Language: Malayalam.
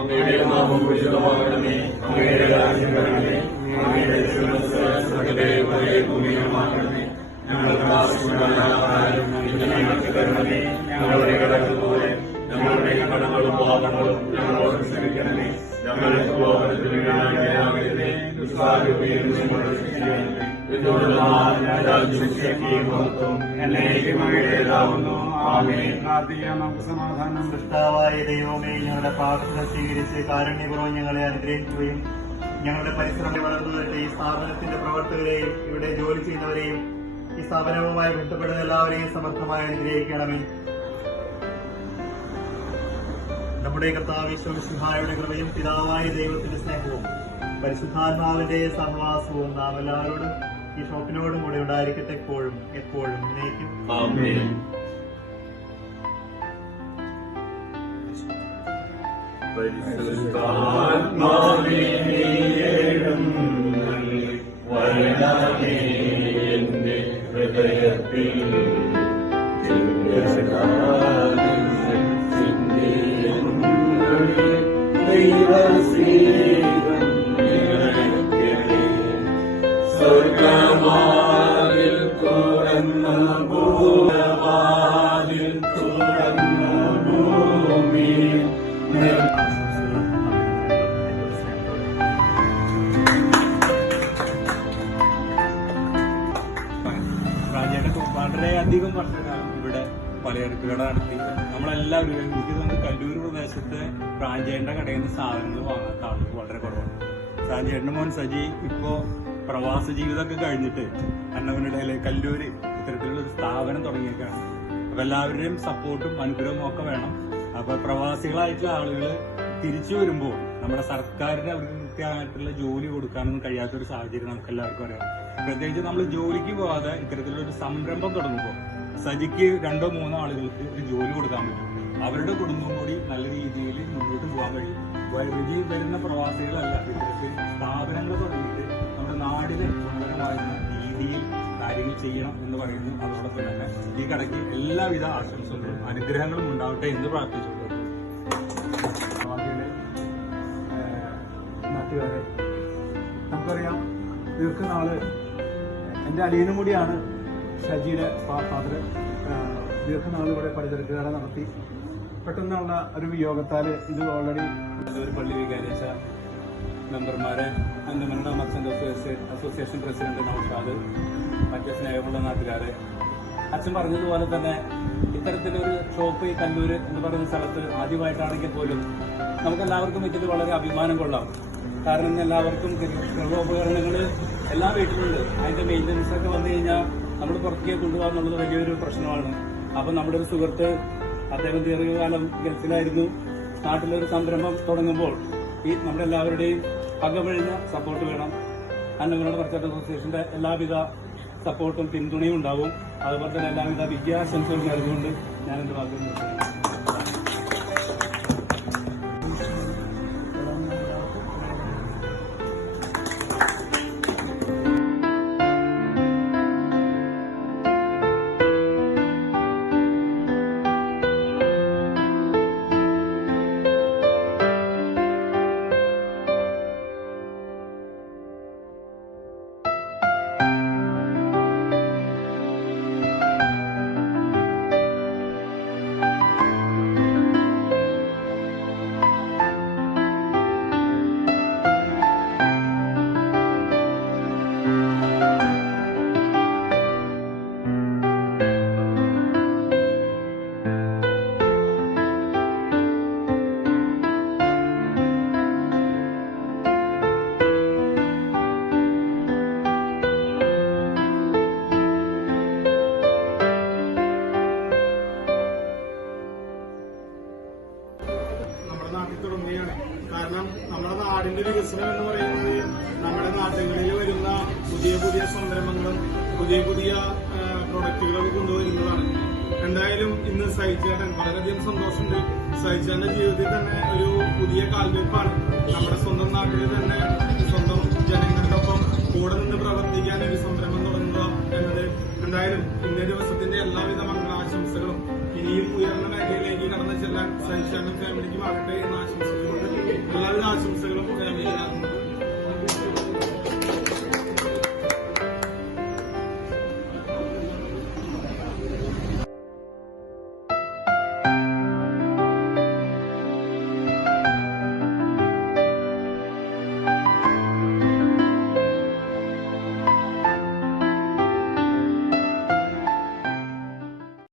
അങ്ങയുടെ നാമം പൂജിതമാകണമേ. അങ്ങയുടെ രാജ്യം വരണമേ. അങ്ങയുടെ സകലമായ ഭൂമിയുമാകണമേ. ഞങ്ങൾക്ക് ആവശ്യമുള്ള ആഹാരം ഇന്ന് ഞങ്ങൾക്ക് തരണമേ. ഞങ്ങളുടെ കടന്നുപോലെ ഞങ്ങളുടെ കടങ്ങളും പാപങ്ങളും ഞങ്ങളോട് ക്ഷമിക്കണമേ. ഞങ്ങളുടെ ലോകത്തിൽ വീഴാകരുതേ. ദുഷ്കാരൂപിയിൽ നിങ്ങളുടെ ശിക്ഷയാണ്. സമാധാനം. കർത്താവായ ദൈവമേ, ഞങ്ങളുടെ പ്രാർത്ഥന സ്വീകരിച്ച് കാരുണ്യപൂർവ്വം ഞങ്ങളെ അനുഗ്രഹിക്കുകയും ഞങ്ങളുടെ പരിശ്രമം വളർന്നു വരുന്ന ഈ സ്ഥാപനത്തിന്റെ പ്രവർത്തകരെയും ഇവിടെ ജോലി ചെയ്യുന്നവരെയും ഈ സ്ഥാപനവുമായി ബന്ധപ്പെടുന്ന എല്ലാവരെയും സമർത്ഥമായി അനുഗ്രഹിക്കണമേ. നമ്മുടെ കർത്താവ് യേശു മിശിഹായുടെ കൃപയും പിതാവായ ദൈവത്തിന്റെ സ്നേഹവും പരിശുദ്ധാത്മാവിന്റെ സഹവാസവും നാം എല്ലാവരോടും ഈ ഷോപ്പിനോടും കൂടെ ഉണ്ടായിരിക്കട്ടെ, എപ്പോഴും എപ്പോഴും എന്നേക്കും. ആമേൻ. പരിശുദ്ധാത്മാവേ വരണമേ എന്റെ ഹൃദയത്തിൽ. സ്വർഗവാതിൽ തുറന്ന ഭൂവാതിൽ തുറന്ന ഭൂമി. വളരെയധികം വർഷക്കാലം ഇവിടെ പലചരക്ക് കട നടത്തി നമ്മളെല്ലാവരും എനിക്ക് തോന്നുന്നു കല്ലൂർ പ്രദേശത്തെ പ്രാഞ്ചേട്ടന്റെ കടയിൽ നിന്ന് സാധനങ്ങൾ വാങ്ങാത്ത ആളുകൾ വളരെ കുറവാണ്. പ്രാഞ്ചേട്ടന്റെ മോൻ സജി ഇപ്പോ പ്രവാസ ജീവിതമൊക്കെ കഴിഞ്ഞിട്ട് അന്നവനിടയിലെ കല്ലൂര് ഇത്തരത്തിലുള്ള ഒരു സ്ഥാപനം തുടങ്ങിയേക്കാണ്. അപ്പൊ എല്ലാവരുടെയും സപ്പോർട്ടും അനുഗ്രഹവും ഒക്കെ വേണം. അപ്പൊ പ്രവാസികളായിട്ടുള്ള ആളുകൾ തിരിച്ചു വരുമ്പോൾ നമ്മുടെ സർക്കാരിന് അവർക്ക് കൃത്യമായിട്ടുള്ള ജോലി കൊടുക്കാനൊന്നും കഴിയാത്തൊരു സാഹചര്യം നമുക്ക് എല്ലാവർക്കും അറിയാം. പ്രത്യേകിച്ച് നമ്മൾ ജോലിക്ക് പോകാതെ ഇത്തരത്തിലുള്ള ഒരു സംരംഭം തുടങ്ങുമ്പോൾ സജിക്ക് 2-3 ആളുകൾക്ക് ഒരു ജോലി കൊടുക്കാൻ പറ്റും. അവരുടെ കുടുംബം കൂടി നല്ല രീതിയിൽ മുന്നോട്ട് പോകാൻ കഴിയും. വഴി വരുന്ന പ്രവാസികളല്ല ഇത്തരത്തിൽ സ്ഥാപനങ്ങൾ തുടങ്ങിയിട്ട് നമ്മുടെ നാടിന് ഗുണകരമായിരുന്ന രീതിയിൽ കാര്യങ്ങൾ ചെയ്യണം എന്ന് പറയുന്നു. അതോടൊപ്പം തന്നെ ഈ കടയ്ക്ക് എല്ലാവിധ ആശംസകളും അനുഗ്രഹങ്ങളും ഉണ്ടാവട്ടെ എന്ന് പ്രാർത്ഥിച്ചു. നാട്ടുകാരെ, നമുക്കറിയാം ദീർഘനാള് എൻ്റെ അനിയനും കൂടിയാണ് ഷജിയുടെ ഫാദർ. ദീർഘനാൾ ഇവിടെ പലചരക്ക് കട നടത്തി. പെട്ടെന്നുള്ള ഒരു വിയോഗത്താൽ ഇത് ഓൾറെഡി ഒരു പള്ളി വികാരിച്ച മെമ്പർമാരെ Annamanada merchant association president Naushad, മറ്റ് സ്നേഹമുള്ള നാട്ടുകാരെ, അച്ഛൻ പറഞ്ഞതുപോലെ തന്നെ ഇത്തരത്തിലൊരു ഷോപ്പ് ഈ കല്ലൂര് എന്ന് പറയുന്ന സ്ഥലത്ത് ആദ്യമായിട്ടാണെങ്കിൽ പോലും നമുക്കെല്ലാവർക്കും ഇതിൽ വളരെ അഭിമാനം കൊള്ളാം. കാരണം എല്ലാവർക്കും ഗൃഹോപകരണങ്ങൾ എല്ലാ വീട്ടിലുണ്ട്. അതിന്റെ മെയിൻ്റനൻസ് ഒക്കെ വന്നു കഴിഞ്ഞാൽ നമ്മൾ പുറത്തേക്ക് കൊണ്ടുപോകാൻ എന്നുള്ളത് വലിയൊരു പ്രശ്നമാണ്. അപ്പം നമ്മുടെ ഒരു സുഹൃത്ത്, അദ്ദേഹം ദീർഘകാലം ഗൾഫിലായിരുന്നു. നാട്ടിലൊരു സംരംഭം തുടങ്ങുമ്പോൾ ഈ നമ്മുടെ എല്ലാവരുടെയും അകമഴിഞ്ഞ സപ്പോർട്ട് വേണം. അന്നമനട മർച്ചന്റ് അസോസിയേഷന്റെ എല്ലാവിധ സപ്പോർട്ടും പിന്തുണയും ഉണ്ടാവും. അതുപോലെ തന്നെ എല്ലാവിധ വിദ്യാശംസകളും നൽകുകൊണ്ട് ഞാൻ എന്റെ വാക്കുകൾ നിർത്തുന്നു. കാരണം നമ്മുടെ നാടിന്റെ വികസനം എന്ന് പറയുന്നത് നമ്മുടെ നാട്ടുകളിൽ വരുന്ന പുതിയ പുതിയ സംരംഭങ്ങളും പുതിയ പുതിയ പ്രൊഡക്റ്റുകളൊക്കെ കൊണ്ടുവരുന്നതാണ്. എന്തായാലും ഇന്ന് സഹിച്ചേട്ടൻ വളരെയധികം സന്തോഷമുണ്ട്. സഹിച്ചേട്ടന്റെ ജീവിതത്തിൽ തന്നെ ഒരു പുതിയ കാൽവെപ്പാണ്. നമ്മുടെ സ്വന്തം നാട്ടിൽ തന്നെ സ്വന്തം ജനങ്ങൾക്കൊപ്പം കൂടെ നിന്ന് പ്രവർത്തിക്കാൻ ഒരു സംരംഭം തുടങ്ങുക എന്നത് എന്തായാലും ഇന്നേ ദിവസത്തിന്റെ എല്ലാവിധ മംഗളാശംസകളും ഇനിയും ഉയർന്ന മേഖലയിലേക്ക് കടന്നു ചെല്ലാൻ സഹിച്ചേട്ടൻ ഫാമിലിക്ക് ആകട്ടെ എന്ന് ആശംസിച്ചുകൊണ്ട് ആശംസകളും ഞാൻ